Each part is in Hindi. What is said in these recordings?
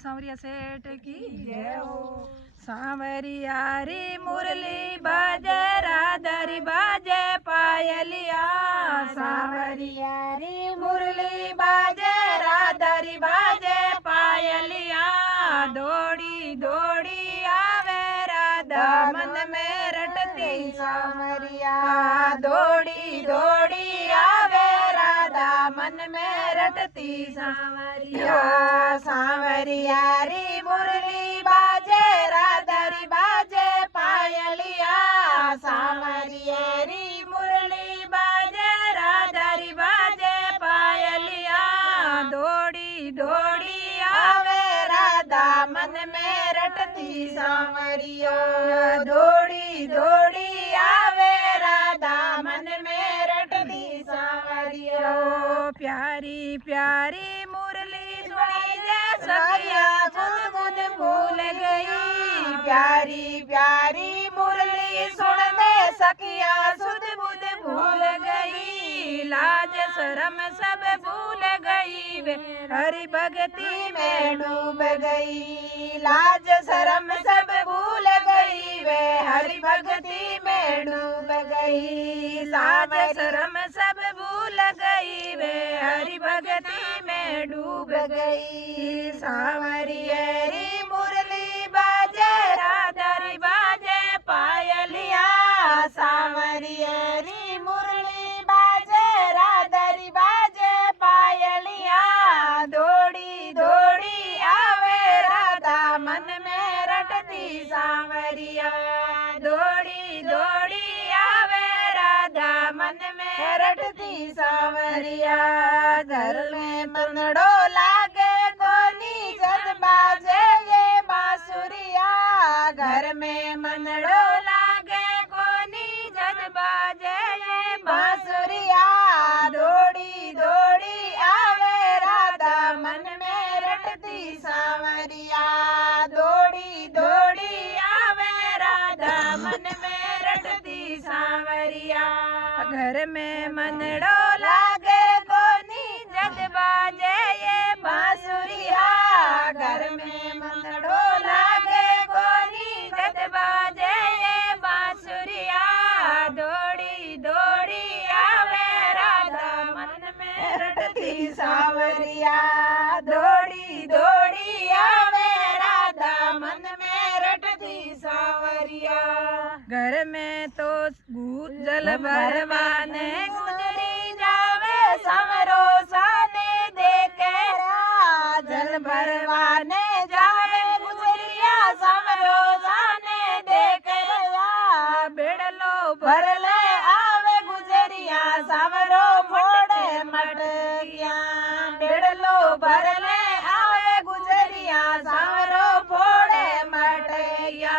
सांवरिया सेठ की जय हो। सांवरिया री मुरली बाजे राधरी बाजे पायलिया, सांवरिया री मुरली बाजे राधरी बाजे पायलिया। दौड़ी दौड़ी आवे राधा मन में रटती सांवरिया, दौड़ी दौड़ी आवे राधा मन में रटती सांवरिया। सांवरिया री मुरली बाजे राधरी बाजे पायलिया, सांवरिया री मुरली बाजे राधरी बाजे पायलिया। दौड़ी दौड़ी आवे राधा मन में रटती सांवरिया, दौड़ी दौड़ी आवे राधा मन में रटती सांवरिया। प्यारी प्यारी मुरली सुनी जे सखिया सुध बुध भूल गई, प्यारी प्यारी मुरली सुन दे सखिया सुध बुध भूल गई। लाज शर्म सब भूल गई वे हरि भक्ति में डूब गई, लाज शर्म सब भूल गई वे हरि भक्ति में डूब गई। लाज शर्म सब भूल गई वे हरि भक्ति में डूब गई। सांवरिया री मुरली बाजे राधरी बाजे पायलिया, सांवरिया री मुरली बाजे राधरी बाजे पायलिया। दौड़ी दौड़ी आवे राधा मन में रटती सांवरिया, दौड़ी दौड़ी आवे राधा मन में रटती सांवरिया। घर में मनड़ो लागे कोनी जद बाजे ये बांसुरिया, घर में मनड़ो लागे कोनी जद बाजे ये बांसुरिया। दौड़ी दौड़ी आवे राधा मन में रटती सांवरिया, दौड़ी दौड़ी आवे राधा मन में रटती सांवरिया। घर में मनड़ो लागे कोनी जद बाजे ये बांसुरिया, घर में मनड़ो लागे कोनी जद बाजे ये बांसुरिया। दौड़ी दौड़ी आवे राधा मन में रटती सांवरिया, दौड़ी दौड़ी आवे राधा मन में रटती सांवरिया। घर में तो जल भरवाने गुजरी जावे समरो साने देखे, जल भरवाने जावे गुजरिया समरो साने देखे। बेड़लो भरले आवे गुजरिया समरो फोड़े मटकिया, बेड़लो भरले आवे गुजरिया समरो फोड़े मटकिया।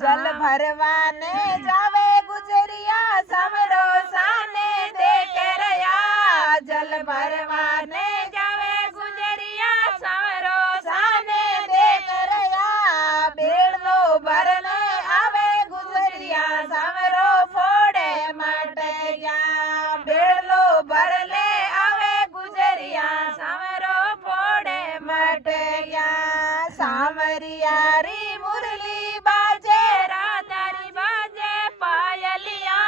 जल भरवाने जावे गुजरिया समरो साने देखे रया, जल भरवाने जावे गुजरिया समरो साने देखे रया। बेड़लो भरने आवे गुजरिया समरो फोड़े मटकिया, बेड़लो भरले आवे गुजरिया समरो फोड़े मटकिया। सांवरिया री मुरली बाजे राधरी बाजे पायलिया,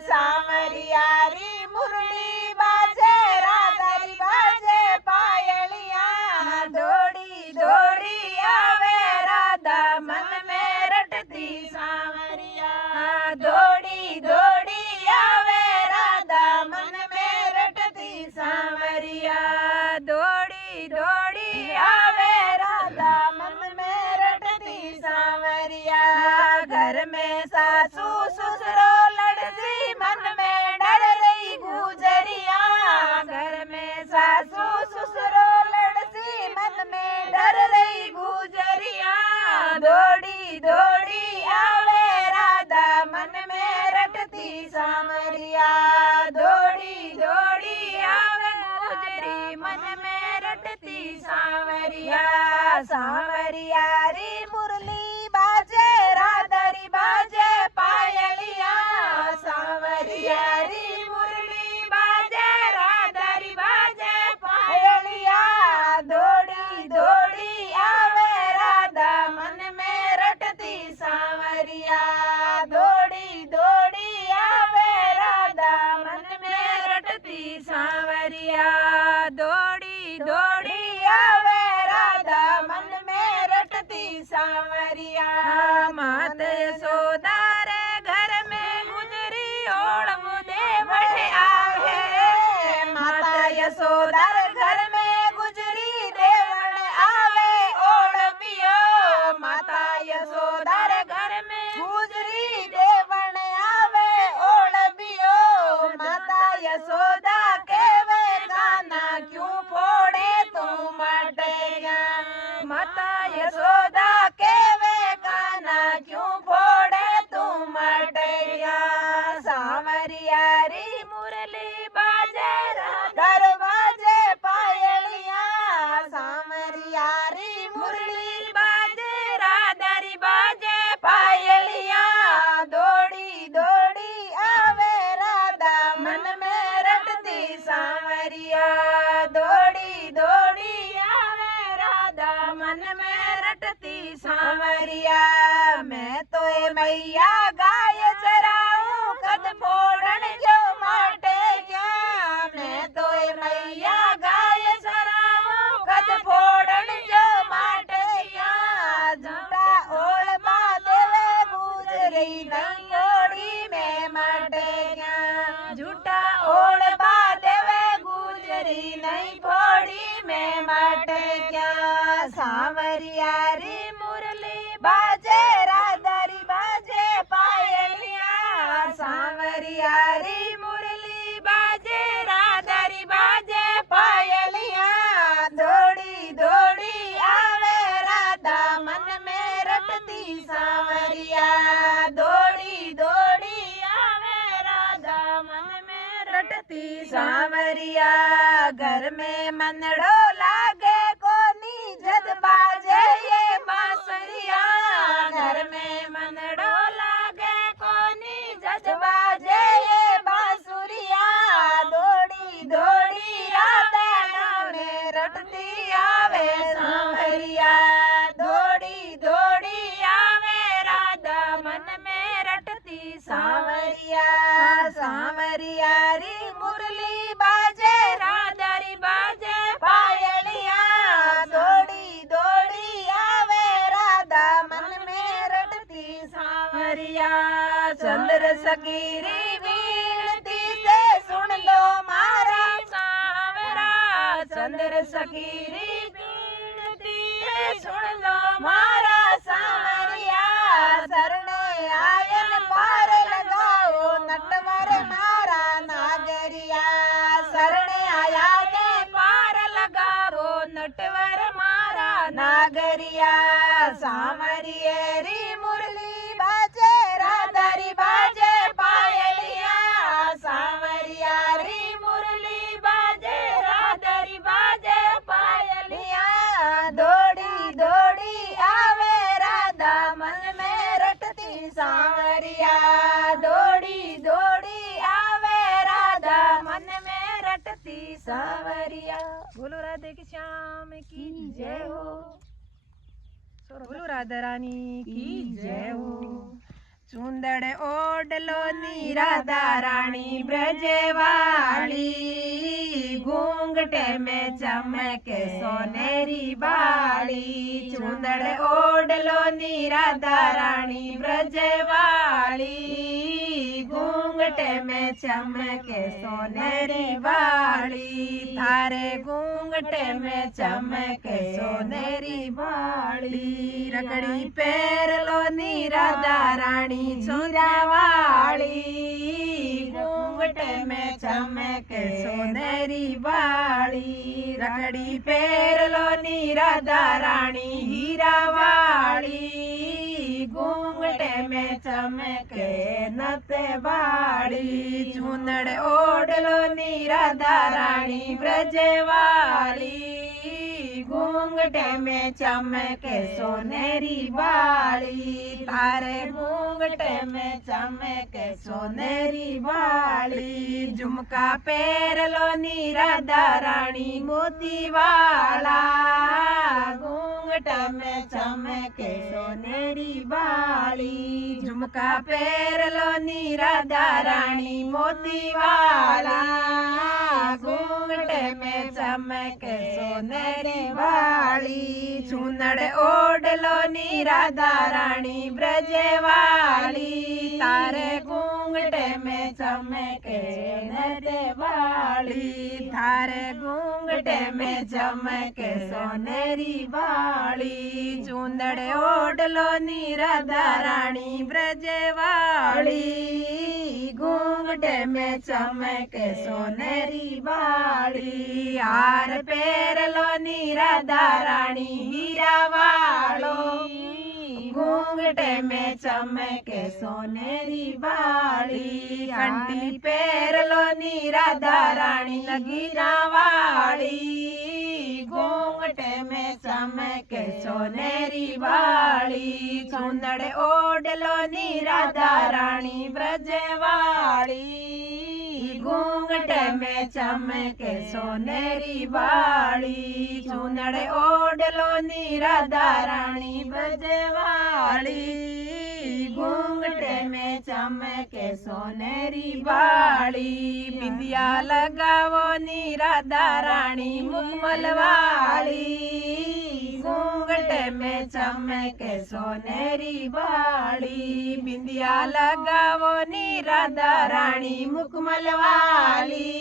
सांवरिया री मुरली बाजे राधरी बाजे पायलिया। दौड़ी दौड़ी आवे राधा मन में रटती सांवरिया, दौड़ी दौड़ी आवे राधा मन में रटती सांवरिया। दौड़ी दौड़ी आवे राधा मन में रटती सांवरिया। घर में सासू ससुरो लड़सी मन में डर रही गुजरिया, घर में सासू ससुरो लड़सी मन में डर रही गुजरिया। दौड़ी दौड़ी आवे राधा मन में रटती सांवरिया, दौड़ी दौड़ी आवे गुजरी मन में रटती सांवरिया। सांवरिया री मुरली बाजे राधरी बाजे पायलिया, सांवरिया री मुरली बाजे राधरी बाजे पायलिया। दौड़ी दौड़ी आ माता यशोदा केवे काना क्यों फोड़े तू मटैया सांवरिया री मुरली बाजे दरवाजे पायलिया सांवरिया री मुरली बाजे राधारी बाजे पायलिया दौड़ी दौड़ी आवे राधा मन में रटती सांवरिया दौड़ी दौड़ी आवे राधा मन में रटती सांवरिया मैं तो मैया गाय चराऊं कद फोड़न जो माटे क्या मैं तो मैया गाय चराऊं कद फोड़न जो माटे क्या झूठा ओल बा देवे गुजरी नहीं ओड़ी में माटे क्या झूठा ओल बा देवे गुजरी नहीं फोड़ी में माटे क्या सांवरिया री मुरली बाजे राधारी बाजे पायलिया सांवरिया री मुरली बाजे राधारी बाजे पायलिया दौड़ी दौड़ी आवे राधा मन में रटती सांवरिया दौड़ी दौड़ी आवे राधा मन में रटती सांवरिया घर में मनड़ो लागे कोनी जद बाजे ये बांसुरिया घर में मनड़ो लागे कोनी जद बाजे ये बांसुरिया दौड़ी दौड़ी राधा में रटती आवे सांवरिया दौड़ी दौड़ी आवे राधा मन में रटती सांवरिया सांवरिया री मुरली बाजे राधारी बाजे पायलिया दौड़ी दौड़ी आवे राधा मन में रटती सांवरिया चंद्र सकीरी विनती से सुन लो मारा सांवरा चंद्र सकीरी विनती से सुन लो मारा सांवरिया शरणे आयन पार लगाओ नटवर मारा नागरिया शरणे आया ने पार लगाओ नटवर मारा नागरिया सांवरिया री मुरली बाजे राधारी बाजे पायलिया सांवरिया री मुरली बाजे राधारी बाजे पायलिया दौड़ी दौड़ी आवे राधा मन में रटती सांवरिया दौड़ी दौड़ी आवे राधा मन में रटती सांवरिया बोलो राधे के श्याम की जय हो बोलो राधा रानी की जय हो चुंदड़ ओडलो नी राधा रानी ब्रजवाली घूंघटे में चमके सोनेरी बाली चुंदड़ ओडलो नी राधा रानी ब्रजवाली घूंघटे में चमके सोनेरी बाली थारे घूंघटे में चमके सोनेरी बाली रगड़ी पैर लो नी राधा रानी छुरावाली घूंघटे में चमके सोनेरी बाली रगड़ी पैर लो नी राधा रानी हीरा वाली घूंघटे में चमके नते बाड़ी चुंदड़ ओढ़लो नी राधा रानी ब्रजवाली घूंघटे में चमके सोनेरी बाली तारे घूंघटे में चमके सोनेरी बाली झुमका पैर लो नी राधा रानी मोती वाला घूंघटे में चमके सोनेरी बाली झुमका पैर लो नी राधा रानी मोती वाला घूंघटे में चमके सोनेरी बाली चुंदड़ ओढ़लो नी राधा रानी ब्रजवाली तारे घूंघटे में चमके सोनेरी बाली थारे घूंघटे में चमके सोनेरी बाली चुंदड़ ओढ़लो नी राधा रानी ब्रजवाली घूंघटे में चमके सोनेरी बाड़ी हार पेरलो नी राधा रानी हीरा वालो घूंघटे में चमके सोनेरी बाड़ी कंठी पेरलो नी राधा रानी हीरा वाली घूंघटे में चमके सोनेरी बाड़ी चुंदड़ ओढ़लो नी राधा रानी ब्रजवाड़ी घूंघटे में चमके सोनेरी बाड़ी चुंदड़ ओढ़लो नी राधा रानी ब्रजवाड़ी घूंघटे में चमके सोनेरी बाड़ी बिंदिया लगावो नी राधा रानी मुकमल वाली घूंघटे में चमके सोनेरी बाड़ी बिंदिया लगावो नी राधा रानी मुकमल वाली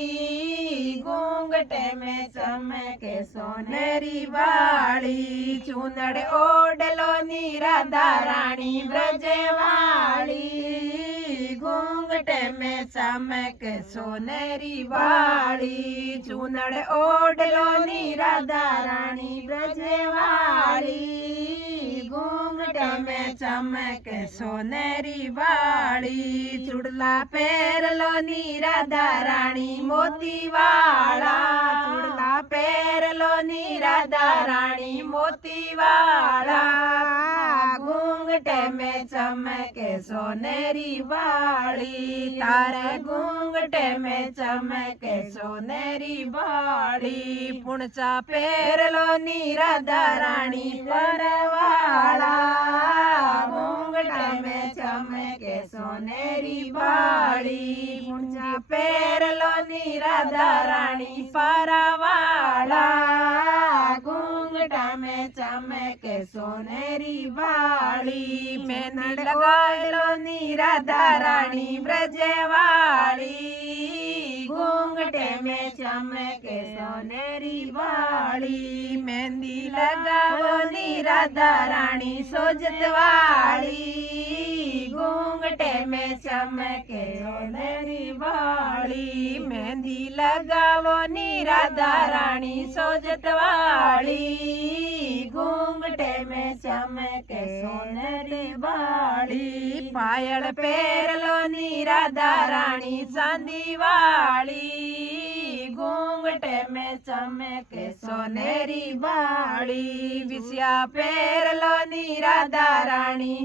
घूंघटे में चमके सोनेरी बाड़ी चुंदड़ ओढ़लो नी राधा रानी ब्रजवाड़ी घूंघटे में चमके सोनेरी बाड़ी चुंदड़ ओढ़लो नी राधा रानी ब्रजवाड़ी घूंघटे में चमके सोनेरी बाड़ी चुड़ला पेरलो नी राधा रानी मोती वाला चुड़ला पेरलो नी राधा रानी मोती वाला घूंघटे में चमके सोनेरी बाड़ी तारे घूंघटे में चमके सोनेरी बाड़ी पुणचा पेरलो नी राधा रानी परवाड़ा घूंघटे में चमके सोनेरी बाड़ी पुणचा पेरलो नी राधा रानी परवाड़ा घूंघटा में चमके सोनेरी बाड़ी मेहंदी लगालो नी राधा रानी ब्रजवाड़ी घूंघटे में चमके सोनेरी बाड़ी मेहंदी लगावो नी राधा रानी सोजतवाड़ी घूंघटे में चमके सोनेरी बाड़ी मेहंदी लगावो नी राधा रानी सोजतवाड़ी घूंघटे में चमके सोनेरी बाड़ी पायल पेरलो नी राधा रानी चांदी वाली घूंघटे में चमके सोनेरी बाड़ी विसिया पेरलो नी राधा रानी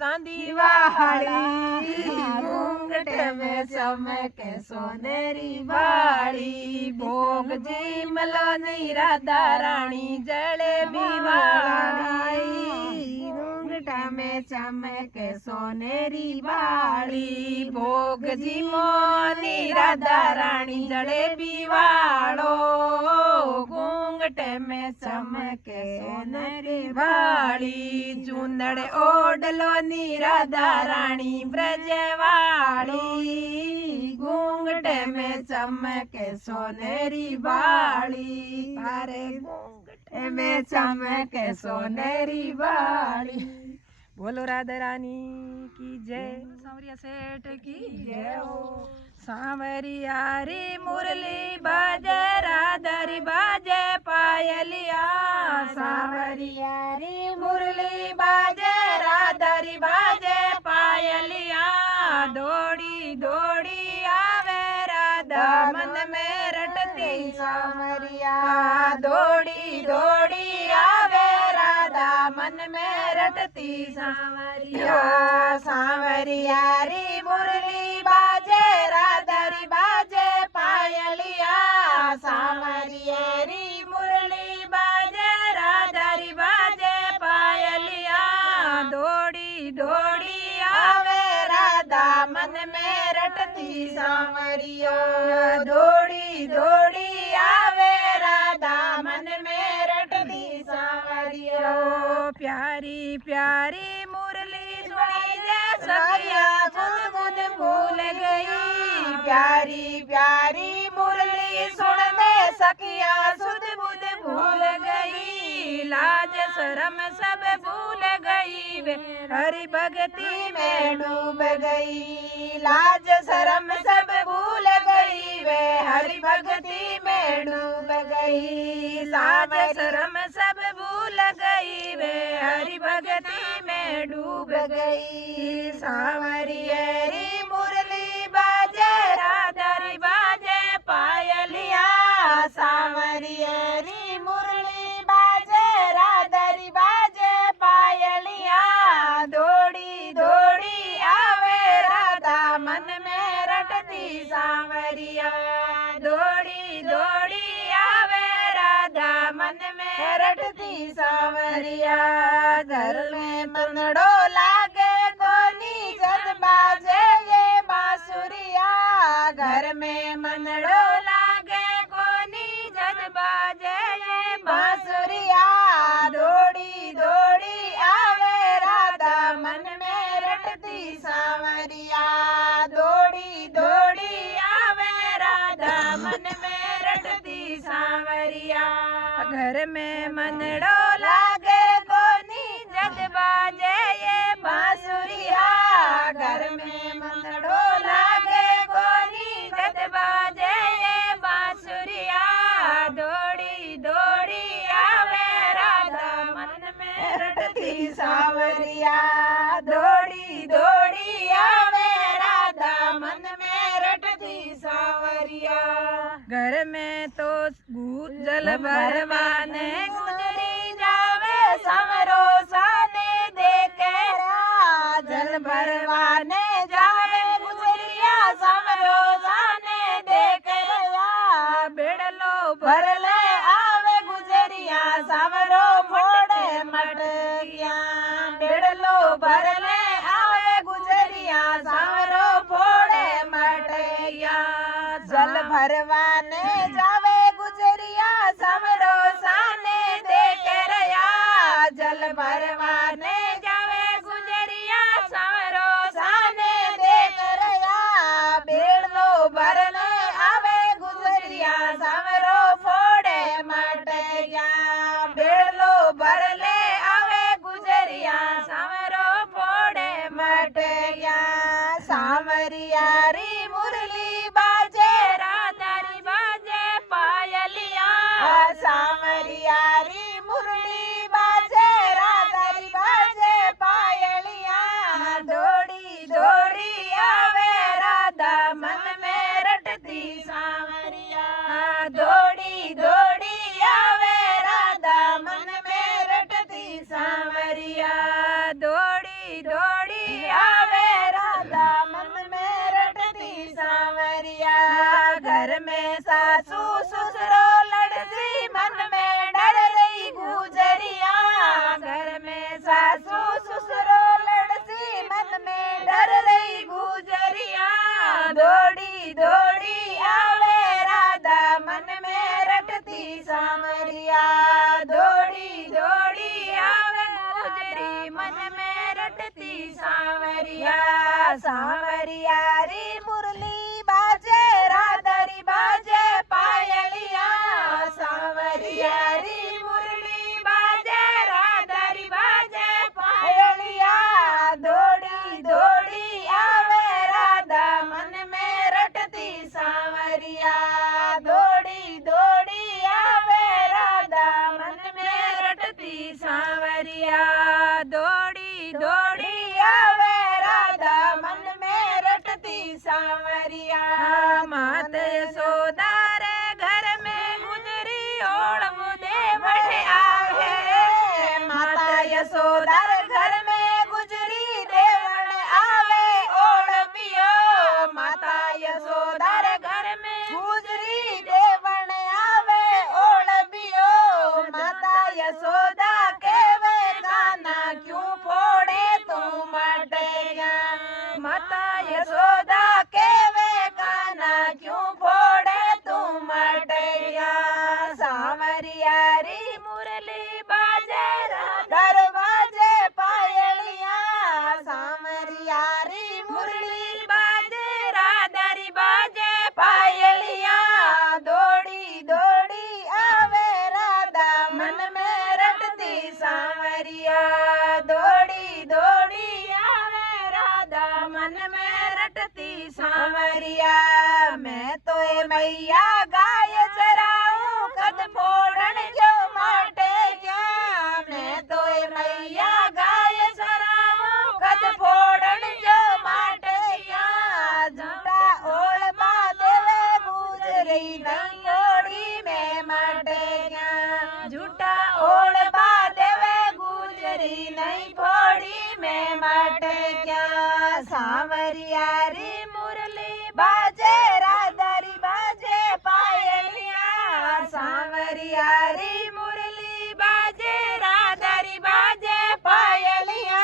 चांदी वाली घूंघटे में चमके सोनेरी बाड़ी भोग जिमलो नी राधा रानी जलेबी वाली घूंघटा में चमके सोनेरी बाड़ी भोग जिमो नी राधा रानी जलेबी वालो घूंघटे में चमके सोनेरी बाड़ी चुंदड़ ओढ़लो नी राधा रानी ब्रजवाड़ी घूंघटे में चमके सोनेरी बाड़ी तारे घूंघटे में चमके सोनेरी बाड़ी बोलो राधा रानी की जय सांवरिया सेठ की जय हो सांवरिया री मुरली बाजे राधरी बाजे पायलिया सांवरिया री मुरली बाजे राधरी बाजे पायलिया दौड़ी दौड़ी आवे राधा मन में रटती सांवरिया दौड़ी दौड़ी आवे राधा मन में रटती सांवरिया सांवरिया री मुरली बाजे राधरी बाजे पायलिया सांवरिया री मुरली बाजे राधरी बाजे पायलिया दौड़ी दौड़ी आवे राधा मन में रटती सांवरिया दौड़ी दौड़ी आवे राधा मन में रटती सांवरिया प्यारी प्यारी मुरली सुनी जे सखिया सुध बुध भूल गई प्यारी प्यारी मुरली सुन दे सखिया सुध बुध भूल गई लाज शर्म सब भूल गई गई वे हरि भक्ति में डूब गई। लाज शर्म सब भूल गई वे हरि भक्ति में डूब गई। लाज शर्म सब भूल गई वे हरि भक्ति में डूब गई। सांवरियरी मुरली बाजे राधरी बाजे पायलिया। सांवरियरी मुरली बाजे राधरी बाजे पायलिया। दौड़ी दौड़ी आवे राधा मन में रटती सांवरिया। दौड़ी दौड़ी आवे राधा मन में रटती सांवरिया। घर में मनड़ो लागे कोनी जद बाजे ये बांसुरिया। घर में मनड़ो लागे कोनी जद बाजे ये बांसुरिया। दौड़ी दौड़ी आवे राधा मन में रटती सांवरिया। दौड़ी दौड़ी आवे राधा मन में रटती सांवरिया। घर में मनड़ो लागे कोनी जद बाजे ये बांसुरिया। घर में मनड़ो लागे कोनी जद बाजे ये बांसुरिया। दौड़ी दौड़ी आवे राधा मन में रटती सांवरिया। दौड़ी दौड़ी आवे राधा मन में रटती सांवरिया। घर में तो जल भरवाने गुजरी जावे समरो साने देखे। जल भरवाने जावे गुजरिया समरो साने देखे। बेड़लो भरले आवे गुजरिया समरो फोड़े मटकिया। बेड़लो भरले आवे गुजरिया समरो फोड़े मटकिया। जल भरवाने जावे गुजरिया समरो साने देखे रया। जल भरवाने जावे गुजरिया समरो साने देखे रया। बेड़लो भरने आवे गुजरिया समरो फोड़े मटकिया। बेड़लो भरले आवे गुजरिया समरो फोड़े मटकिया। सांवरियारी मुरली बाजे राधरी बाजे पायलिया। सांवरियारी मुरली बाजे राधरी बाजे पायलिया। दौड़ी दौड़ी आवे राधा मन में रटती सांवरिया। दौड़ी दौड़ी आवे राधा मन में रटती सांवरिया। दौड़ी दौड़ी आवे राधा मन में रटती सांवरिया। घर में सासू ससुरो लड़सी मन में डर रही गुजरिया। घर में सासू ससुरो लड़सी मन में डर रही गुजरिया। दौड़ी दौड़ी आवे राधा मन में रटती सांवरिया। दौड़ी दौड़ी आवे गुजरी मन में रटती सांवरिया। सांवरियारी मुरली बाजे राधरी बाजे पायलिया। सांवरियारी मुरली बाजे राधरी बाजे पायलिया। दौड़ी दौड़ी आवे राधा मन में रटती सांवरिया। दौड़ी दौड़ी आवे राधा मन में रटती सांवरिया। दौड़ी दौड़ी आवे राधा मन में रटती सांवरिया। मात यशोदा रे घर में गुजरी ओढ़ मुदे बढ़े आवे। माता यशोदा घर में गुजरी देवण आवे ओढ़ पियो। माता यशोदा घर में गुजरी देवण आवे ओढ़ पियो। माता यशोदा केवे काना क्यों फोड़े तू मटकिया। माता यशोदा केवे काना क्यों फोड़े तू मटकिया। सांवरियारी मुरली बाजे राधरी बाजे मैया गाय चराऊं कद फोड़न जो माटे क्या मैं तो मैया गाय चराऊं कद फोड़न जो माटे क्या झूठा ओळबा देवे गुजरी नहीं ओड़ी में माटे क्या झूठा ओळबा देवे गुजरी नहीं फोड़ी में माटे क्या सांवरियारी मुरली बाजे राधारी बाजे पायलिया सांवरियारी मुरली बाजे राधारी बाजे पायलिया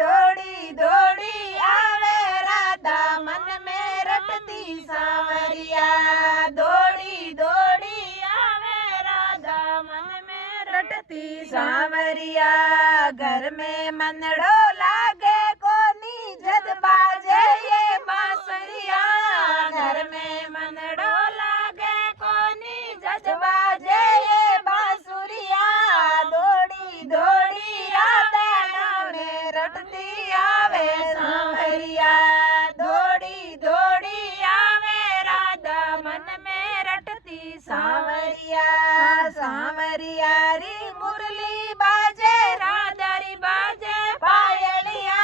दौड़ी दौड़ी आवे राधा मन में रटती सांवरिया दौड़ी दौड़ी आवे राधा मन में रटती सांवरिया घर में मनड़ो लागे कोनी जद बाजे ये बांसुरिया घर में मनड़ो लागे कोनी जद बाजे ये बांसुरिया दौड़ी दौड़ी राधा में रटती आवे सांवरिया दौड़ी दौड़ी आवे राधा मन में रटती सांवरिया सांवरिया री मुरली बाजे राधारी बाजे पायलिया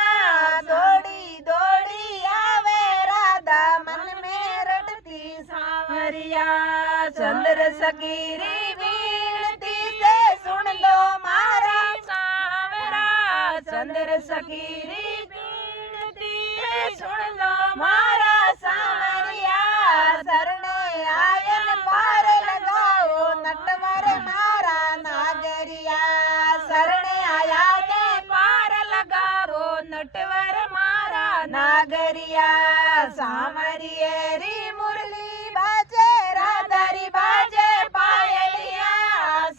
दौड़ी दौड़ी आवे राधा मन में रटती सांवरिया चंद्र सकीरी विनती से सुन लो मारा सांवरा चंद्र सकीरी विनती से सुन लो मारा सांवरिया शरणे आयन पार लगाओ नटवर मारा नागरिया शरणे आया ने पार लगाओ नटवर मारा नागरिया सांवरियरी मुरली बाजे राधारी बाजे पायलिया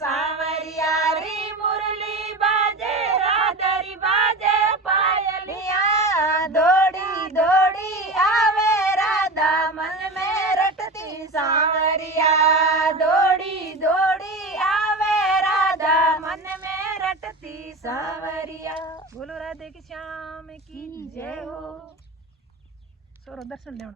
सांवरियारी मुरली बाजे राधारी बाजे पायलिया दौड़ी दौड़ी आवे राधा मन में रटती सांवरिया दौड़ी दौड़ी आवे राधा मन में रटती सांवरिया बोलो राधे के श्याम की जय हो सोरो दर्शन लेवण।